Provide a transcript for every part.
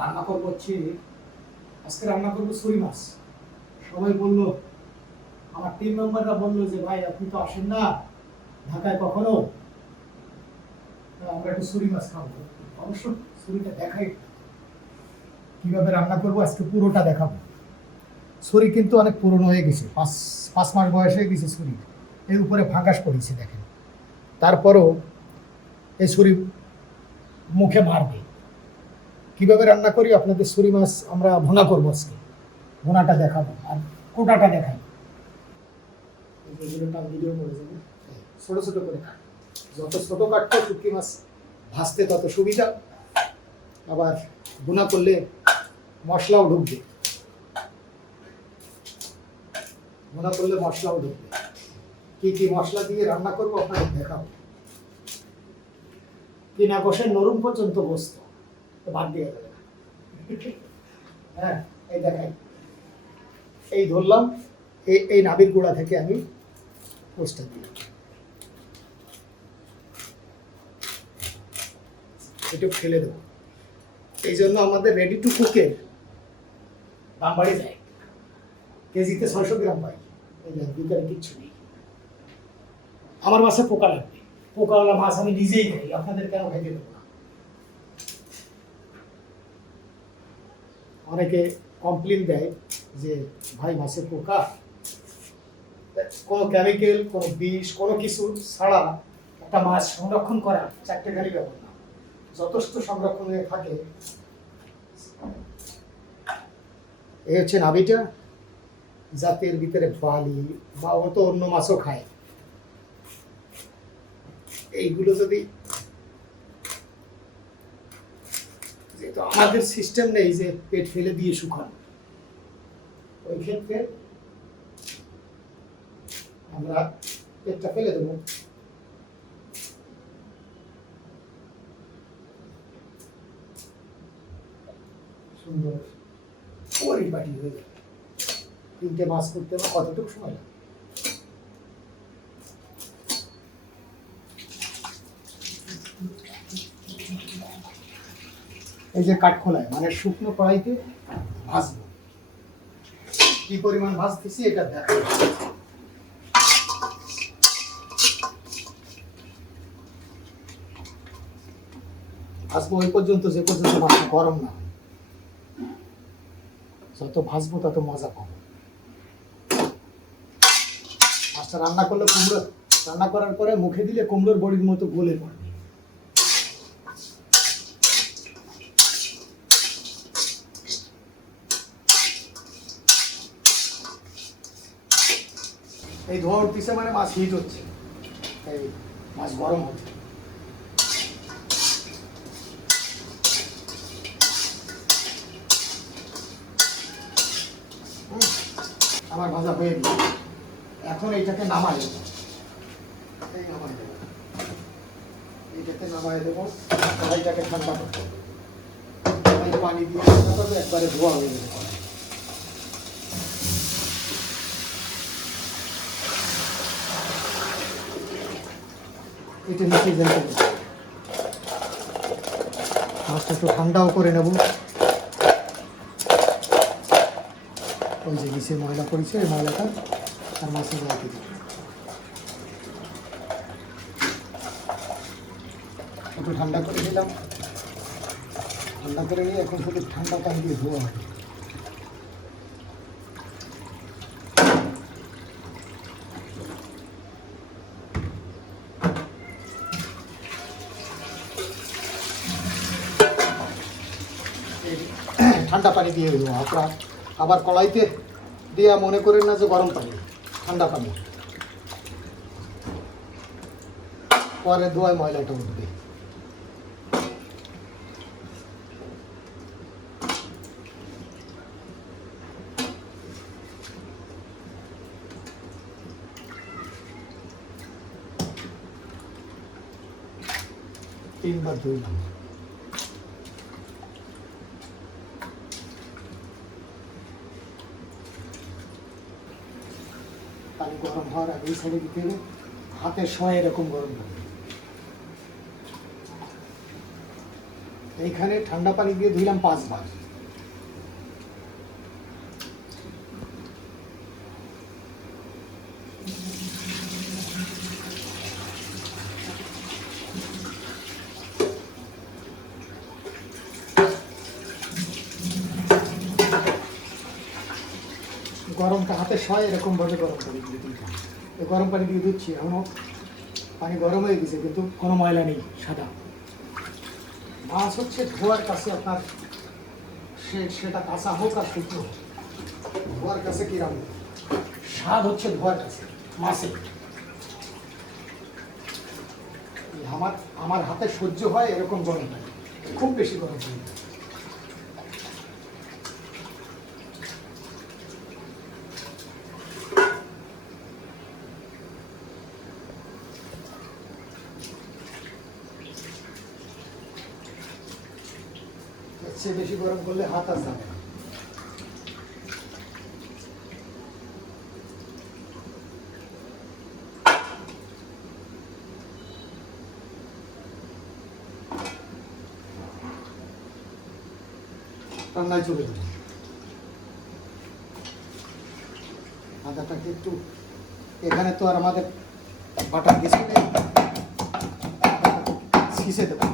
রান্না করবো হচ্ছে, আজকে রান্না করবো ছুরি মাছ। সবাই বললো, আমার টিম মেম্বাররা বললো যে ভাই আপনি তো আসেন না ঢাকায় কখনো, আমরা একটু ছুরি মাছ খাবো। অবশ্য ছুরিটা দেখাই কিভাবে রান্না করবো, আজকে পুরোটা দেখাবো। ছুরি কিন্তু অনেক পুরনো হয়ে গেছে, পাঁচ পাঁচ মাস বয়স হয়ে গেছে ছুরি, এর উপরে ফাঁকাস পড়েছে দেখেন। তারপরও এই ছুরি মুখে মারবে। কিভাবে রান্না করি আপনাদের ছুরি মাছ আমরা ভুনা করবো আজকে, ভুনাটা দেখাবো আর কোটাটা দেখাই। ভিডিও করে যাবে, ছোট ছোট করে কাট, যত ছোট কাটতে শুটকি মাছ ভাজতে তত সুবিধা, আবার ভুনা করলে মশলাও ঢুকবে, ভুনা করলে মশলাও ঢুকবে। কি কি মশলা দিয়ে রান্না করবো আপনাদের দেখাবো। কিনা কষে নরম পর্যন্ত বসত বাদ দিয়ে যাবে। হ্যাঁ, এই দেখাই, এই ধরলাম, এই নাভির গোড়া থেকে আমি পোস্টটা দিই, একটু ফেলে দেবো। এই জন্য আমাদের রেডি টু কুকের দাম বাড়ে যায়, কেজিতে 600 গ্রাম পাই, এই ভিতরে কিচ্ছু নেই। আমার মাছে পোকা লাগবে, পোকাওয়ালা মাছ আমি নিজেই খাই, আপনাদের কেন খাইতে দেবো না। অনেকে কমপ্লেন দেয় যে ভাই মাছে পোকা, কোনো কেমিক্যাল, কোনো বিষ, কোনো কিছু ছাড়া একটা মাছ সংরক্ষণ করা 4টে গাড়ি ব্যাপার না, যথেষ্ট সংরক্ষণ হয়ে থাকে। এই হচ্ছে নাভিটা, জাতের ভিতরে বালি বা ও তো অন্য মাছও খায়। এইগুলো যদি, যেহেতু আমাদের সিস্টেম নেই যে পেট ফেলে দিয়ে শুকানো, ওই ক্ষেত্রে আমরা পেটটা ফেলে দেবো। সুন্দর পরিপাটি হয়ে যাবে। 3টে মাছ করতে আমার কতটুকু সময় লাগে? এই যে কাঠখোলায় মানে শুকনো কড়াইতে ভাজবো, কি পরিমাণ ভাজতেছি এটা দেখো। ভাজবো ওই পর্যন্ত যে পর্যন্ত মাছটা গরম না হয়। যত ভাজবো তত মজা পাবো। মাছটা রান্না করলে কুমড়ো, রান্না করার পরে মুখে দিলে কুমড়োর বড়ির মতো গলে পড়বে। এই ধোয়া উঠতেছে মানে মাছ হিট হচ্ছে, এই মাছ গরম হচ্ছে। আমার ভাজা হয়ে গেল, এখন এইটাকে নামাই দেবো, এই নামাই দেবো, এইটাকে নামাই দেবো। কড়াইটাকে ঠান্ডা করতে হবে, পানি দিয়ে ঠান্ডা করবে, একবারে ধোয়া হয়ে যাবে। এটা নিচে যেতে হবে, মাছটা একটু ঠান্ডাও করে নেব। ওই যে নিচে ময়লা পড়েছে, এই ময়লাটা আর মাছের গায়ে দিই, একটু ঠান্ডা করে দিলাম। ঠান্ডা করে নিয়ে এখন শুধু ঠান্ডা পানি দিয়ে ধোয়া হবে। ঠান্ডা পানি দিয়ে দেবো। আপনারা আবার কড়াইতে দিয়ে মনে করেন না যে গরম পানি, ঠান্ডা পানি, পরে ধোয়ায় ময়লাটা উঠবে। তিনবার ধুইলাম। পানি গরম হওয়ার আগে এই সাইডে দিতে হবে, হাতের সময় এরকম গরম হবে। এইখানে ঠান্ডা পানি দিয়ে ধুইলাম 5 বার। গরমটা হাতে সয় এরকমভাবে গরম পানি দিয়ে দিলাম। গরম পানি দিয়ে দিচ্ছি, এখনও পানি গরম হয়ে গেছে কিন্তু কোনো ময়লা নেই, সাদা মাছ। হচ্ছে ধোয়ার কাছে আপনার সেটা কাঁচা হোক আর শুকনো হোক, ধোয়ার কাছে কিরকম স্বাদ হচ্ছে ধোয়ার কাছে মাছে। আমার হাতে সহ্য হয় এরকম গরম পানি, খুব বেশি গরম পানি। সে বেশি গরম করলে হাত আর যাবে না। রান্নায় চলে যাবে। আদাটাকে একটু, এখানে তো আর আমাদের বাটার কিছু নেই, ছিঁচে দেবো।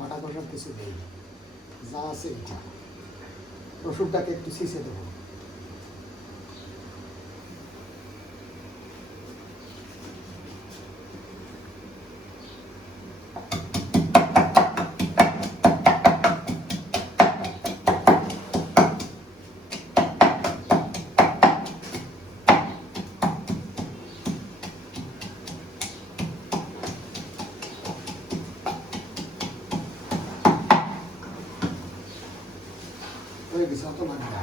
বাটা কষার কিছু নেই, যা আছে এটা। রসুনটাকে একটু ছিঁচে দেবো। হয়ে গেছে, অত লাগবে না।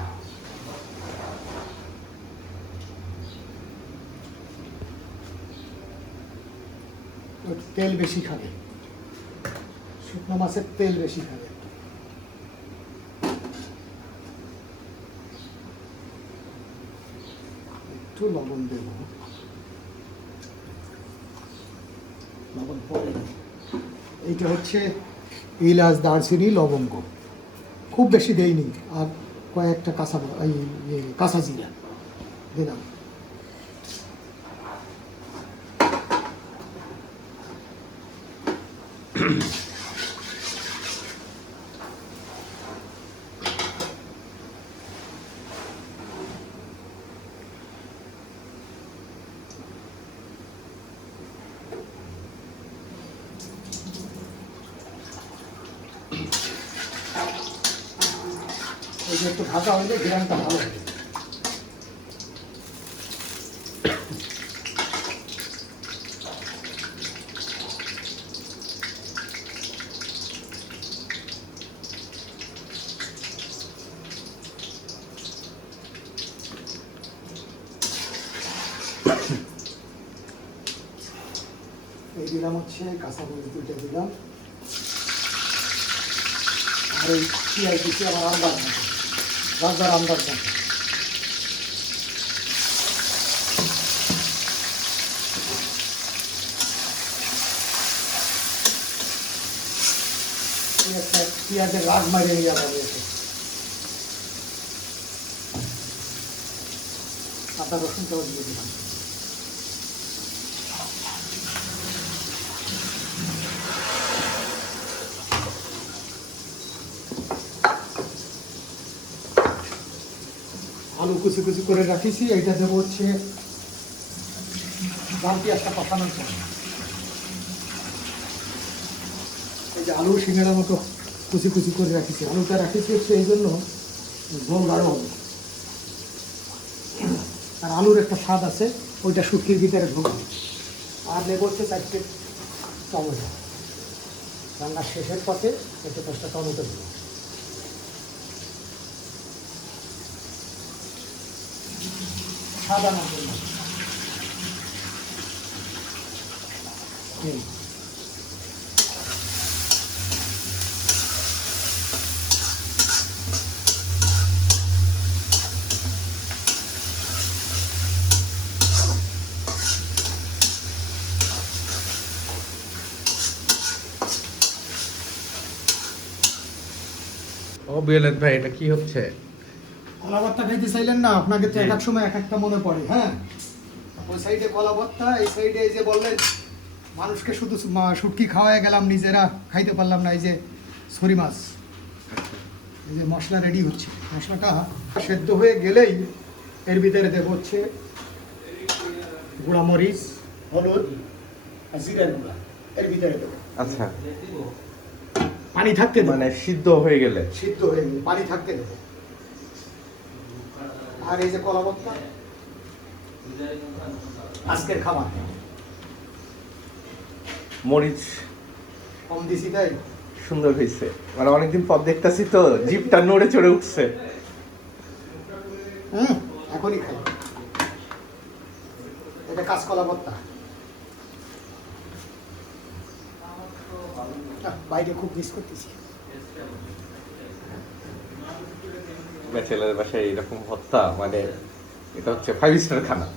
তেল বেশি খাবে, শুকনো মাছের তেল বেশি খাবে। একটু লবণ দেব, লবণ পরে। এইটা হচ্ছে এলাচ, দারচিনি, লবঙ্গ, খুব বেশি দেইনি। আর কয়েকটা কাঁচা জিরা দিলাম। এই যে একটু ভাজা হলে গ্রামটা ভালো হবে। এই দিলাম হচ্ছে কাঁচামরিচ 2টা দিলাম, আর এই পেঁয়াজ দিচ্ছি আমার আন্দাজ মতো, রাজার আন্দাজ মতো। পেঁয়াজের রাগ মারিয়ে নিয়ে যাবে। আদা রসুনটাও দিয়ে দিলাম। আলু কুচি কুচি করে রাখিছি, এইটা দেবো হচ্ছে ডাল পেঁয়াজটা কষানোর জন্য। এই যে আলু সিঙ্গাড়ার মতো কুচি কুচি করে রাখিছি, আলুটা রাখিছি হচ্ছে এই জন্য ঝোল গাঢ় হবে। আর আলুর একটা স্বাদ আছে, ওইটা শুটকির ভিতরে ঢুকবে। আর নেবো হচ্ছে 4টে টমেটো, রান্নার শেষের পথে 4-5টা টমেটো দেবো। সাদা নামের মতো বিএলএস ভাই এটা কি হচ্ছে? কলা ভর্তা খাইতে চাইলেন না, আপনাকে তো এক এক সময় এক একটা মনে পড়ে। হ্যাঁ, ওই সাইডে কলা ভর্তা, এই সাইডে এই যে বললেন মানুষকে শুধু শুটকি খাওয়াই গেলাম, নিজেরা খাইতে পারলাম না। এই যে ছড়ি মাছ, এই যে মশলা রেডি হচ্ছে। মশলাটা সেদ্ধ হয়ে গেলেই এর ভিতরে দেবো হচ্ছে গুঁড়া মরিচ, হলুদ আর জিরার গুঁড়া এর ভিতরে দেবো। আচ্ছা, পানি থাকতে দেবো, মানে সিদ্ধ হয়ে গেলে সিদ্ধ হয়ে গেলে পানি থাকতে দেবো। আর এই যে কলা ভর্তা আজকের খাবার, মরিচ কম দিছি তাই সুন্দর হয়েছে, মানে অনেকদিন পর দেখতেছি তো জিভটা নড়ে চড়ে উঠছে। এখনই খাই। এটা কাঁচকলা ভর্তা। বাইরে খুব মিস করতেছি। ব্যাচেলার বাসায় এরকম ভর্তা, মানে এটা হচ্ছে 5 স্টার খানা।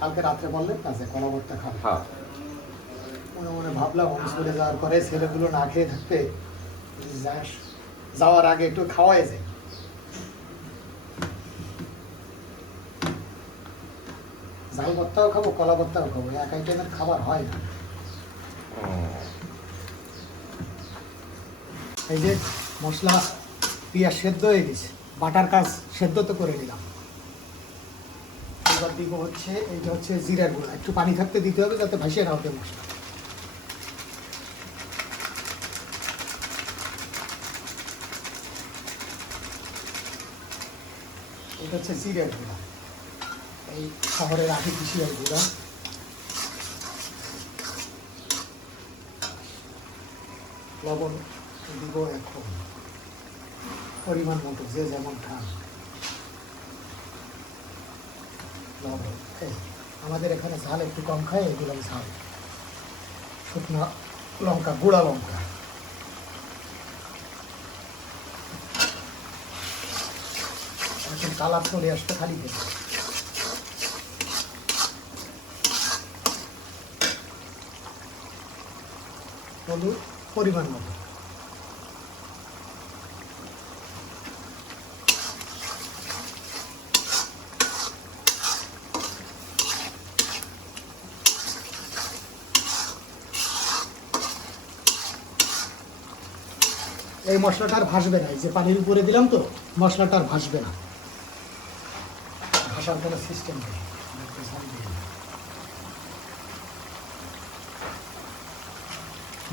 কালকে রাত্রে বললেন না যে কলা ভর্তা খাবো, হ্যাঁ, মনে মনে ভাবলাম স্কুলে যাওয়ার পরে ছেলেগুলো না খেয়ে থাকতে, যাওয়ার আগে একটু খাওয়াই যায়। ঝাল ভর্তাও খাবো, কলা ভর্তাও খাবো, এক আইটেমের খাবার হয় না। এই যে মশলা পেঁয়াজ সেদ্ধ হয়ে গেছে, বাটার কাজ সেদ্ধ তো করে নিলাম। এবার দিব হচ্ছে এইটা হচ্ছে জিরার গুঁড়া, একটু পানি থাকতে দিতে হবে যাতে ভাসিয়ে না ওঠে মশলা। এটা হচ্ছে জিরার গুঁড়া, এই শহরের আর্টিফিশিয়াল গুঁড়া। লবণ দিব এখন পরিমাণ মতো, যে যেমন খান। লবণ আমাদের এখানে ঝাল একটু কম খায়, এগুলো ঝাল। শুকনো লঙ্কা, গুঁড়া লঙ্কা। এখন কালার চলে আসতে খালি দেবে। হলুদ পরিমাণ মতো। এই মশলাটা আর ভাসবে না, এই যে পানির উপরে দিলাম তো মশলাটা আর ভাসবে না, ভাসার কোনো সিস্টেম নেই।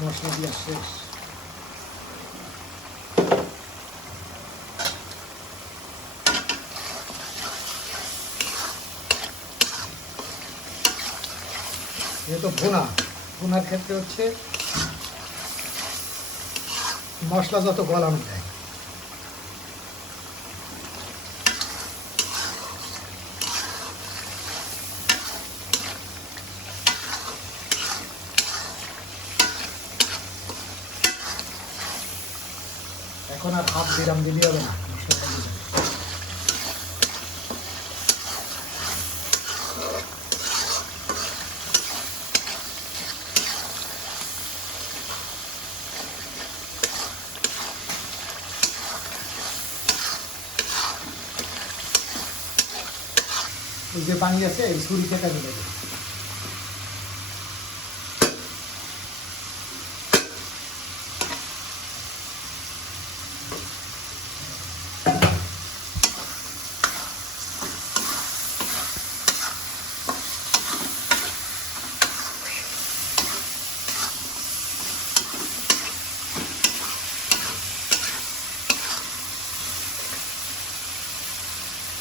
মশলা দিয়া শেষ। যেহেতু ভুনার ক্ষেত্রে হচ্ছে মশলা যত গলানো যায়। এখন আর হাফ দিলাম দিলে হবে না, মশলাটা দিলাম। এই যে পানি আছে এই ছুরি থেকে দিলে দেবে।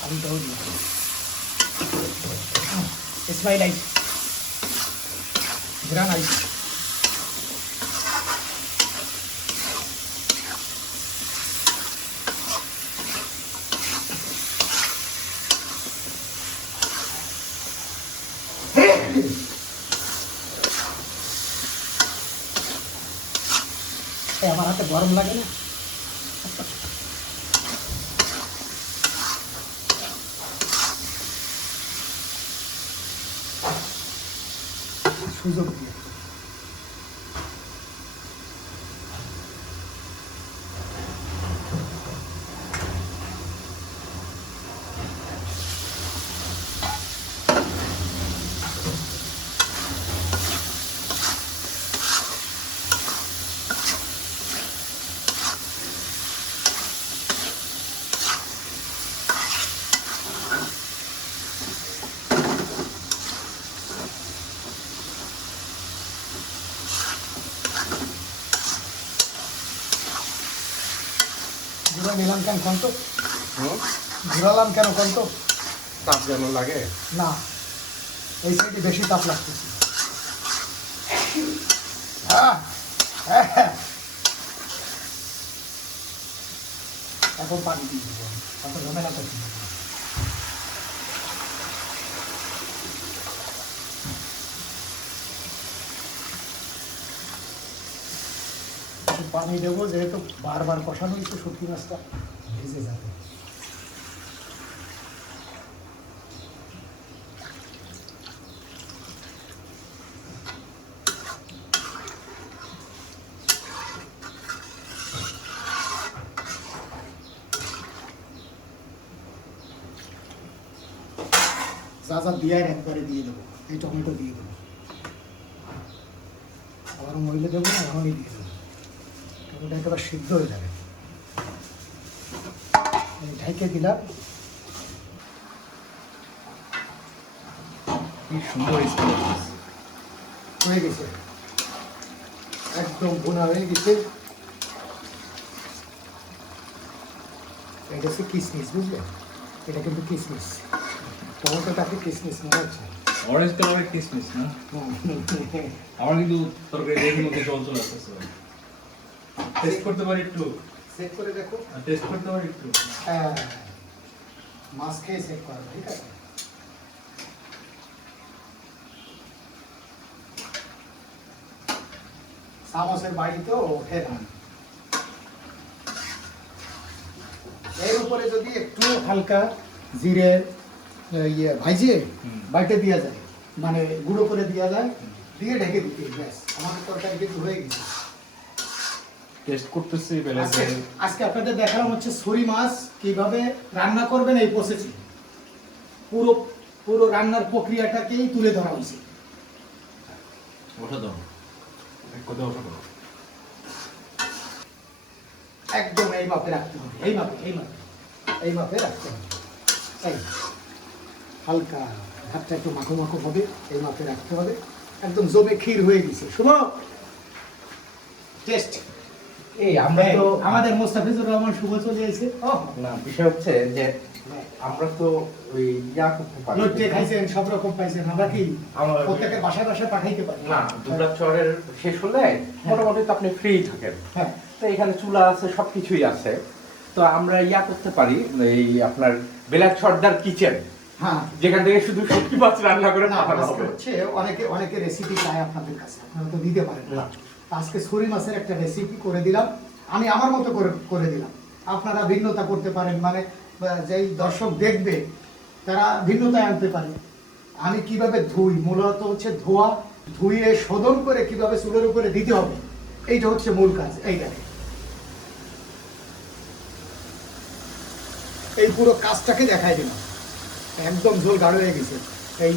পানিটাও দিয়ে স্মাইল আইস, গ্রান আইস। আমার হাতে গরম লাগে না। সুযোগ দিয়ে ঘুরা নিলাম কেন কন্ত, হুম, ঘুরালাম কেন কন্ত? তাপ যেন লাগে। না, এই সাইডে বেশি তাপ লাগতেছে। হ্যাঁ, হ্যাঁ, হ্যাঁ। এখন পানি দিয়ে দেবো, অত ঝামেলা করছি না। একটু পানি দেবো, যেহেতু বারবার কষানো হয়েছে শুটকি মাছটা ভিজে যাবে। যা যা দিয়ে একবারে দিয়ে দেবো, এই টমেটো দিয়ে দেবো, আবার মহিলা দেবো না, এখনই দিয়ে দেবো। টমেটো একেবারে সিদ্ধ হয়ে যাবে। এই ঢেকে দিলাম। কি সুন্দর স্মেল হয়ে গেছে, একদম ভুনা হয়ে গেছে। এটা হচ্ছে কিসমিস, বুঝলে? এটা কিন্তু কিসমিস, টমেটোটাকে কিসমিস মনে হচ্ছে। অরেঞ্জ কালারের কিসমিস না? আমার কিন্তু তরকারি দেখে মধ্যে জল চলে আসতেছে। টেস্ট করতে পারি একটু? চেক করে দেখো। টেস্ট করতে পারি একটু? হ্যাঁ, মাছ খেয়ে চেক করো, ঠিক আছে? চামচের বাড়ি তো ওঠে না। এর উপরে যদি একটু হালকা জিরে ভাইজে বাইটে দেওয়া যায়, মানে গুঁড়ো করে দেওয়া যায়, দিয়ে ঢেকে দিতে, ব্যাস আমাদের তরকারি কিন্তু হয়ে গেছে। টেস্ট করতেছি আজকে আজকে আপনাদের দেখালাম হচ্ছে ছুরি মাছ কিভাবে রান্না করবেন, এই প্রসেসিং পুরো পুরো রান্নার প্রক্রিয়াটাকেই তুলে ধরা হয়েছে। ওঠা দাও, এক কথা ওঠা দাও। একদম এই মাপে রাখতে হবে, এই মাপে, এই মাপে, এই মাপে রাখতে হবে। এই হালকা ভাতটা একটু মাখো মাখো হবে, এই মাপে রাখতে হবে। একদম জমে ক্ষীর হয়ে গেছে। শুভ টেস্ট। এই আমরা তো আমাদের মোস্তাফিজুর রহমান শুভ চলে এসেছে। ও না, বিষয় হচ্ছে যে আমরা তো ওই ইয়া করতে পারি লোটে খাইছেন, সব রকম পাইছেন, আমরা কি আমার- প্রত্যেকের বাসায় বাসায় পাঠাইতে পারি না, দুবরা চরের শেষ হলে মোটামুটি তো আপনি ফ্রি থাকেন। হ্যাঁ, তো এখানে চুলা আছে, সবকিছুই আছে। তো আমরা ইয়া করতে পারি, এই আপনার বেলার সর্দার কিচেন, হ্যাঁ। যেখান থেকে শুধু শুটকি মাছ রান্না করে না, পাঠানো আজকে হবে। হচ্ছে অনেকে অনেকে রেসিপি চায় আপনাদের কাছে, আপনারা তো দিতে পারেন না। আজকে ছুরি মাছের একটা রেসিপি করে দিলাম, আমি আমার মতো করে দিলাম। আপনারা ভিন্নতা করতে পারেন, মানে যেই দর্শক দেখবে তারা ভিন্নতায় আনতে পারে। আমি কিভাবে ধুই, মূলত হচ্ছে ধুয়ে শোধন করে কিভাবে চুলের উপরে দিতে হবে, এইটা হচ্ছে মূল কাজ। এই দেখেন, এই পুরো কাজটাকে দেখাই দিলাম। একদম ঝোল গাঢ় হয়ে গেছে। এই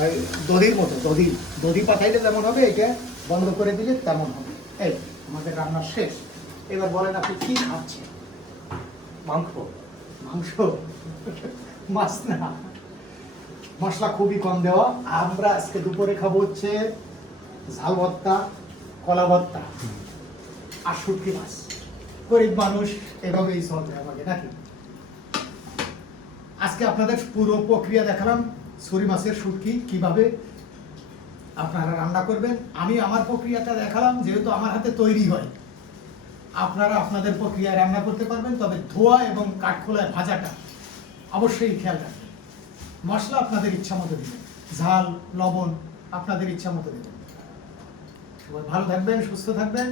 ওই দধির মতো, দধি পাঠাইলে যেমন হবে, এটা বন্ধ করে দিলে তেমন হবে। এই আমাদের রান্না শেষ। এবার বলেন আপনি কি খাচ্ছেন? মাংস। মাংস? মাছ না, মশলা খুবই কম দেওয়া। আমরা আজকে দুপুরে খাবো হচ্ছে ঝাল ভর্তা, কলা ভর্তা আর শুটকি মাছ। গরিব মানুষ, এভাবেই চলবে আমাকে, নাকি? আজকে আপনাদের পুরো প্রক্রিয়া দেখালাম, ছুরি মাছের শুটকি কিভাবে আপনারা রান্না করবেন। আমি আমার প্রক্রিয়াটা দেখালাম, যেহেতু আমার হাতে তৈরি হয়। আপনারা আপনাদের প্রক্রিয়ায় রান্না করতে পারবেন, তবে ধোয়া এবং কাঠখোলায় ভাজাটা অবশ্যই খেয়াল রাখবেন। মশলা আপনাদের ইচ্ছা মতো দিবেন, ঝাল লবণ আপনাদের ইচ্ছা মতো দেবেন। সবাই ভালো থাকবেন, সুস্থ থাকবেন।